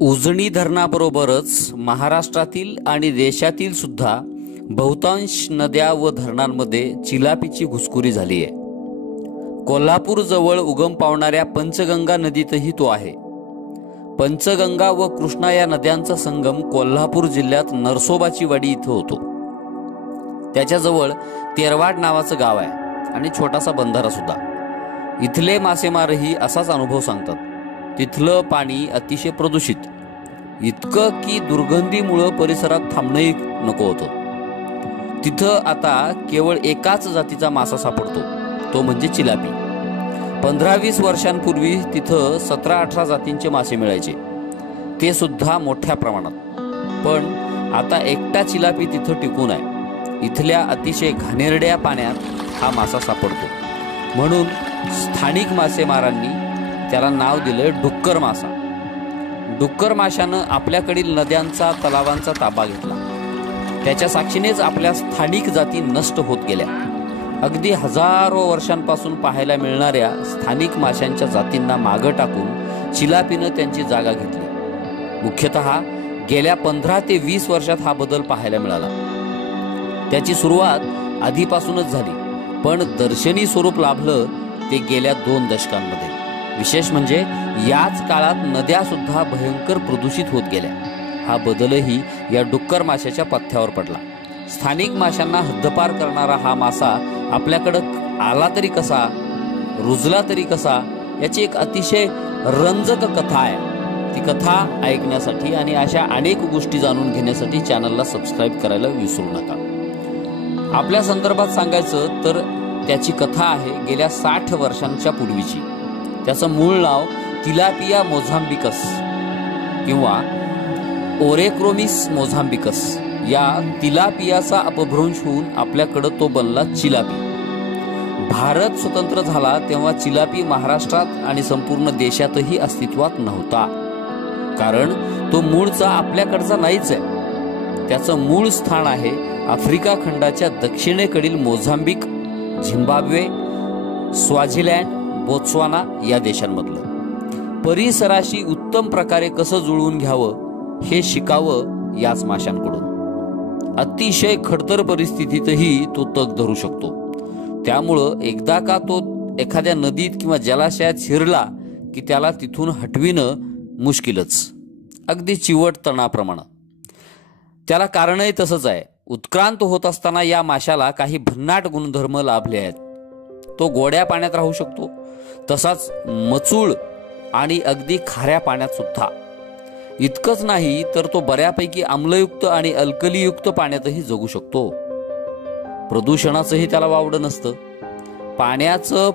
उजनी धरणाबरोबरच महाराष्ट्रातील आणि देशातील सुद्धा बहुतांश नद्या व धरणांमध्ये चिलापीची घुसखोरी झाली आहे. कोल्हापूर जवळ उगम पावणाऱ्या पंचगंगा नदीतही तो आहे. पंचगंगा व कृष्णा या नद्यांचा संगम कोल्हापूर जिल्ह्यात नरसोबाची वाडी इथं होतो. त्याच्याजवळ तेरवाड नावाचं गाव आहे आणि छोटासा बंधारा सुद्धा. इथले मासेमारही असाच अनुभव सांगतात. तिथलं पाणी अतिशय प्रदूषित, इतकं की दुर्गंधीमुळं परिसरात थांबणंही नको होतं. तिथं आता केवळ एकाच जातीचा मासा सापडतो, तो म्हणजे चिलापी. 15-20 वर्षांपूर्वी तिथं 17-18 जातींचे मासे मिळायचे, ते सुद्धा मोठ्या प्रमाणात. पण आता एकटा चिलापी तिथं टिकून आहे. इथल्या अतिशय घाणेरड्या पाण्यात हा मासा सापडतो, म्हणून स्थानिक मासेमारांनी त्याला नाव दिलं डुक्कर मासा. डुक्कर माशानं आपल्याकडील नद्यांचा, तलावांचा ताबा घेतला. त्याच्या साक्षीनेच आपल्या स्थानिक जाती नष्ट होत गेल्या. अगदी हजारो वर्षांपासून पाहायला मिळणाऱ्या स्थानिक माशांच्या जातींना मागं टाकून चिलापीनं त्यांची जागा घेतली. मुख्यतः गेल्या 15 ते 20 वर्षात हा बदल पाहायला मिळाला. त्याची सुरुवात आधीपासूनच झाली, पण दर्शनी स्वरूप लाभलं ते गेल्या 2 दशकांमध्ये. विशेष म्हणजे याच काळात नद्या सुद्धा भयंकर प्रदूषित होत गेल्या. हा बदलही या डुक्कर माशाच्या पथ्यावर पडला. स्थानिक माशांना हद्दपार करणारा हा मासा आपल्याकडं आला तरी कसा, रुजला तरी कसा, याची एक अतिशय रंजक कथा आहे. ती कथा ऐकण्यासाठी आणि अशा अनेक गोष्टी जाणून घेण्यासाठी चॅनलला सबस्क्राईब करायला विसरू नका. आपल्या संदर्भात सांगायचं तर त्याची कथा आहे गेल्या 60 वर्षांच्या पूर्वीची. त्याचं मूळ नाव तिलापिया मोझाम्बिकस किंवा ओरेक्रोमिस मोझाम्बिकस या तिलापियाचा अपभ्रंश होऊन आपल्याकडं तो बनला चिलापी. भारत स्वतंत्र झाला तेव्हा चिलापी महाराष्ट्रात आणि संपूर्ण देशातही अस्तित्वात नव्हता, कारण तो मूळचा आपल्याकडचा नाहीच आहे. त्याचं मूळ स्थान आहे आफ्रिका खंडाच्या दक्षिणेकडील मोझाम्बिक, झिम्बाब्वे, स्वाझीलँड, बोत्स्वाना या देशांमधलं. परिसराशी उत्तम प्रकारे कसं जुळवून घ्यावं हे शिकावं याच माशांकडून. अतिशय खडतर परिस्थितीतही तो तग धरू शकतो. त्यामुळं एकदा का तो एखाद्या नदीत किंवा जलाशयात शिरला की त्याला तिथून हटविणं मुश्किलच, अगदी चिवट तणाप्रमाणे. त्याला कारणही तसंच आहे. उत्क्रांत होत असताना या माशाला काही भन्नाट गुणधर्म लाभले आहेत. तो गोड्या पाण्यात राहू शकतो, तसाच मचूळ आणि अगदी खाऱ्या पाण्यात सुद्धा. इतकंच नाही तर तो बऱ्यापैकी आम्लयुक्त आणि अल्कलीयुक्त पाण्यातही जगू शकतो. प्रदूषणाचंही त्याला वावडं नसतं. पाण्याचं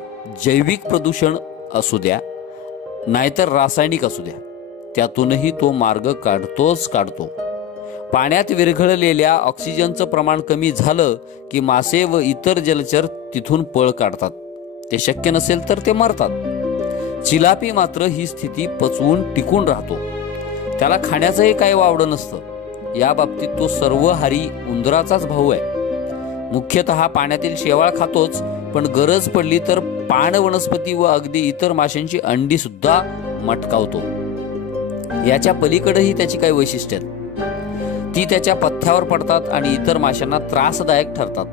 जैविक प्रदूषण असू द्या नाहीतर रासायनिक असू द्या, त्यातूनही तो मार्ग काढतो. पाण्यात विरघळलेल्या ऑक्सिजनचं प्रमाण कमी झालं की मासे व इतर जलचर तिथून पळ काढतात. ते शक्य नसेल तर ते मरतात. चिलापी मात्र ही स्थिती पचवून टिकून राहतो. त्याला खाण्याचंही काही वावडं नसतं. या बाबतीत तो सर्वहारी उंदराचाच भाऊ आहे. मुख्यतः पाण्यातील शेवाळ खातोच, पण गरज पडली तर पाण वनस्पती व अगदी इतर माशांची अंडी सुद्धा मटकावतो. याच्या पलीकडेही त्याची काही वैशिष्ट्ये आहेत. ती त्याच्या पथ्यावर पडतात आणि इतर माशांना त्रासदायक ठरतात.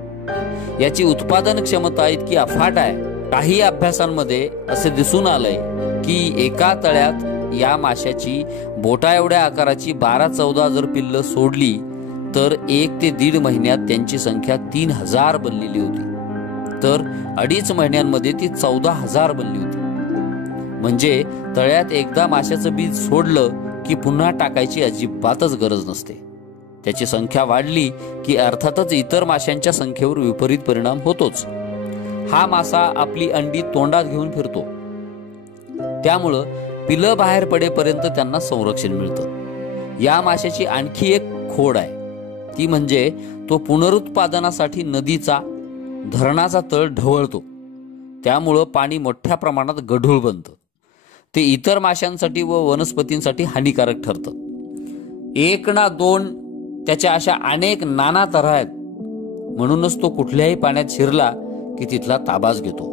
याची उत्पादन क्षमता इतकी अफाट आहे. काही अभ्यासांमध्ये असे दिसून आलंय की एका तळ्यात या माशाची बोटा एवढ्या आकाराची 12-14 जर पिल्लं सोडली तर 1 ते 1.5 महिन्यात त्यांची संख्या 3000 बनलेली होती, तर 2.5 महिन्यांमध्ये ती 14,000 बनली होती. म्हणजे तळ्यात एकदा माशाचं बीज सोडलं की पुन्हा टाकायची अजिबातच गरज नसते. त्याची संख्या वाढली की अर्थातच इतर माशांच्या संख्येवर विपरीत परिणाम होतोच. हा मासा आपली अंडी तोंडात घेऊन फिरतो, त्यामुळं पिलं बाहेर पडेपर्यंत त्यांना संरक्षण मिळतं. या माशाची आणखी एक खोड आहे, ती म्हणजे तो पुनरुत्पादनासाठी नदीचा, धरणाचा तळ ढवळतो. त्यामुळं पाणी मोठ्या प्रमाणात गढूळ बनतं. ते इतर माशांसाठी व वनस्पतींसाठी हानिकारक ठरतं. 1 ना 2 त्याच्या अशा अनेक नाना तऱ्हा आहेत. म्हणूनच तो कुठल्याही पाण्यात शिरला की तिथला ताबाच घेतो.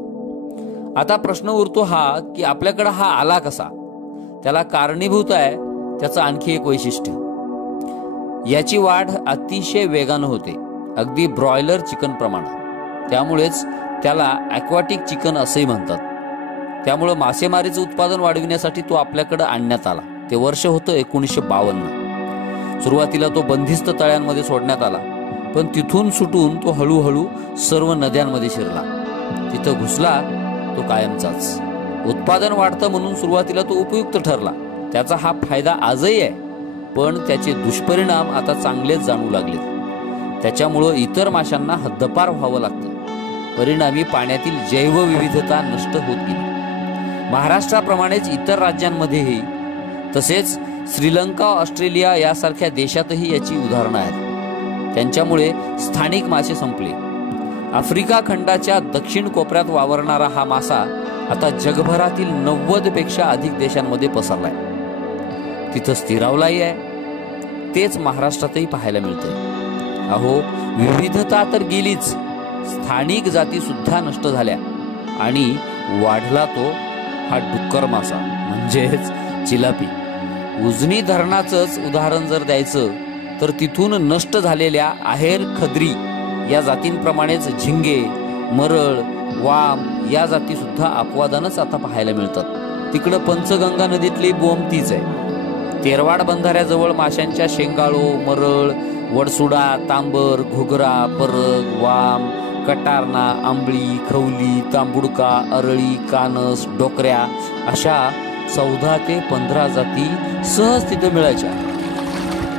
आता प्रश्न उरतो हा की आपल्याकडे हा आला कसा. त्याला कारणीभूत आहे त्याचं आणखी एक वैशिष्ट्य, याची वाढ अतिशय वेगानं होते, अगदी ब्रॉयलर चिकन प्रमाणे. त्यामुळेच त्याला ॲक्वाटिक चिकन असंही म्हणतात. त्यामुळं मासेमारीचं उत्पादन वाढविण्यासाठी तो आपल्याकडे आणण्यात आला. ते वर्ष होतं 1952. सुरुवातीला तो बंदिस्त तळ्यांमध्ये सोडण्यात आला, पण तिथून सुटून तो हळूहळू सर्व नद्यांमध्ये शिरला. तिथं घुसला तो कायमचाच. उत्पादन वाढतं म्हणून सुरुवातीला तो उपयुक्त ठरला. त्याचा हा फायदा आजही आहे, पण त्याचे दुष्परिणाम आता चांगलेच जाणू लागलेत. त्याच्यामुळं इतर माशांना हद्दपार व्हावं लागतं. परिणामी पाण्यातील जैवविविधता नष्ट होत गेली. महाराष्ट्राप्रमाणेच इतर राज्यांमध्येही, तसेच श्रीलंका, ऑस्ट्रेलिया यासारख्या देशातही याची उदाहरणं आहेत. त्यांच्यामुळे स्थानिक मासे संपले. आफ्रिका खंडाच्या दक्षिण कोपऱ्यात वावरणारा हा मासा आता जगभरातील 90 पेक्षा अधिक देशांमध्ये पसरलाय. तिथं स्थिरावलाही आहे. तेच महाराष्ट्रातही पाहायला मिळतंय. अहो, विविधता तर गेलीच, स्थानिक जाती सुद्धा नष्ट झाल्या आणि वाढला तो हा डुक्कर मासा म्हणजेच चिलापी. उजनी धरणाचंच उदाहरण जर द्यायचं तर तिथून नष्ट झालेल्या आहेर, खदरी या जातींप्रमाणेच झिंगे, मरळ, वाम या जाती सुद्धा अपवादानच आता पाहायला मिळतात. तिकडं पंचगंगा नदीतली बोंब तीच आहे. तेरवाड बंधाऱ्याजवळ माशांच्या शेंगाळो, मरळ, वडसुडा, तांबर, घुगरा, परग, वाम, कटारना, आंबळी, खवली, तांबुडका, अरळी, कानस, डोकऱ्या अशा 14 ते 15 जाती सहज तिथं मिळायच्या.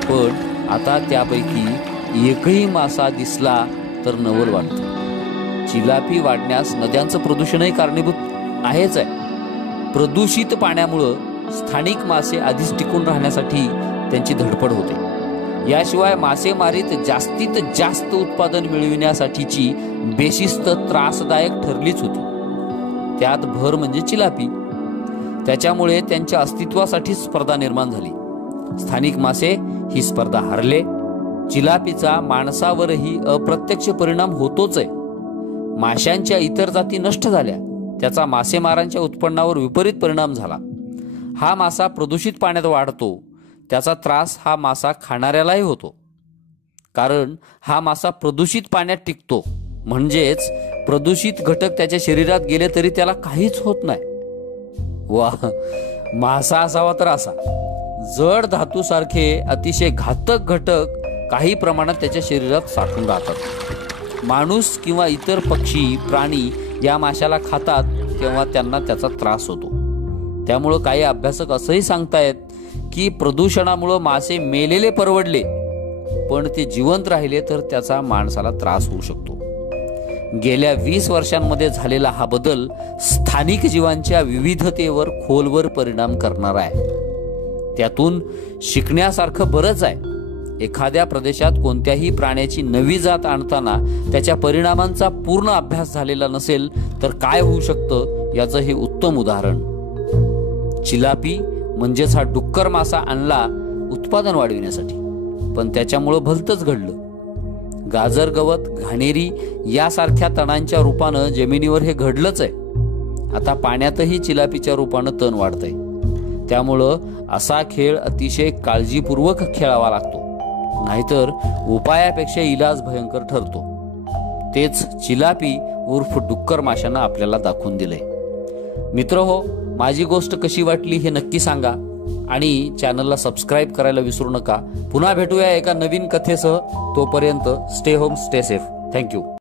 पण आता त्यापैकी एकही मासा दिसला तर नवल वाटतं. चिलापी वाढण्यास नद्यांचं प्रदूषणही कारणीभूत आहेच आहे. प्रदूषित पाण्यामुळं स्थानिक मासे आधीच टिकून राहण्यासाठी त्यांची धडपड होते. याशिवाय मासेमारीत जास्तीत जास्त उत्पादन मिळविण्यासाठीची बेशिस्त त्रासदायक ठरलीच होती. त्यात भर म्हणजे चिलापी. त्याच्यामुळे त्यांच्या अस्तित्वासाठी स्पर्धा निर्माण झाली. स्थानिक मासे ही स्पर्धा हरले. चिलापीचा माणसावरही अप्रत्यक्ष परिणाम होतोच आहे. माशांच्या इतर जाती नष्ट झाल्या. त्याचा मासेमारांच्या उत्पन्नावर विपरीत परिणाम झाला. हा मासा प्रदूषित पाण्यात वाढतो. त्याचा त्रास हा मासा खाणाऱ्यालाही होतो, कारण हा मासा प्रदूषित पाण्यात टिकतो. म्हणजेच प्रदूषित घटक त्याच्या शरीरात गेले तरी त्याला काहीच होत नाही. वा, मासा असावा तर असा. जड धातूसारखे अतिशय घातक घटक काही प्रमाणात त्याच्या शरीरात साठून राहतात. माणूस किंवा इतर पक्षी, प्राणी या माशाला खातात तेव्हा त्यांना त्याचा त्रास होतो. त्यामुळं काही अभ्यासक असंही सांगतायत की प्रदूषणामुळे मासे मेलेले परवडले, पण ते जिवंत राहिले तर त्याचा माणसाला त्रास होऊ शकतो. गेल्या 20 वर्षांमध्ये झालेला हा बदल स्थानिक जीवांच्या विविधतेवर खोलवर परिणाम करणार आहे. त्यातून शिकण्यासारखं बरंच आहे. एखाद्या प्रदेशात कोणत्याही प्राण्याची नवी जात आणताना त्याच्या परिणामांचा पूर्ण अभ्यास झालेला नसेल तर काय होऊ शकतं याचं हे उत्तम उदाहरण. चिलापी म्हणजेच हा डुक्कर मासा आणला उत्पादन वाढविण्यासाठी, पण त्याच्यामुळं भलतंच घडलं. गाजर, गवत, घाणेरी यासारख्या तणांच्या रूपानं जमिनीवर हे घडलंच आहे. आता पाण्यातही चिलापीच्या रूपानं तण वाढतंय. त्यामुळं असा खेळ अतिशय काळजीपूर्वक खेळावा लागतो, नाहीतर उपायापेक्षा इलाज भयंकर ठरतो. तेच चिलापी उर्फ डुक्कर माशानं आपल्याला दाखवून दिलंय. मित्र हो, माझी गोष्ट कशी वाटली हे नक्की सांगा आणि चॅनलला सबस्क्राईब करायला विसरू नका. पुन्हा भेटूया एका नवीन कथेसह. तोपर्यंत stay home, stay safe. Thank you.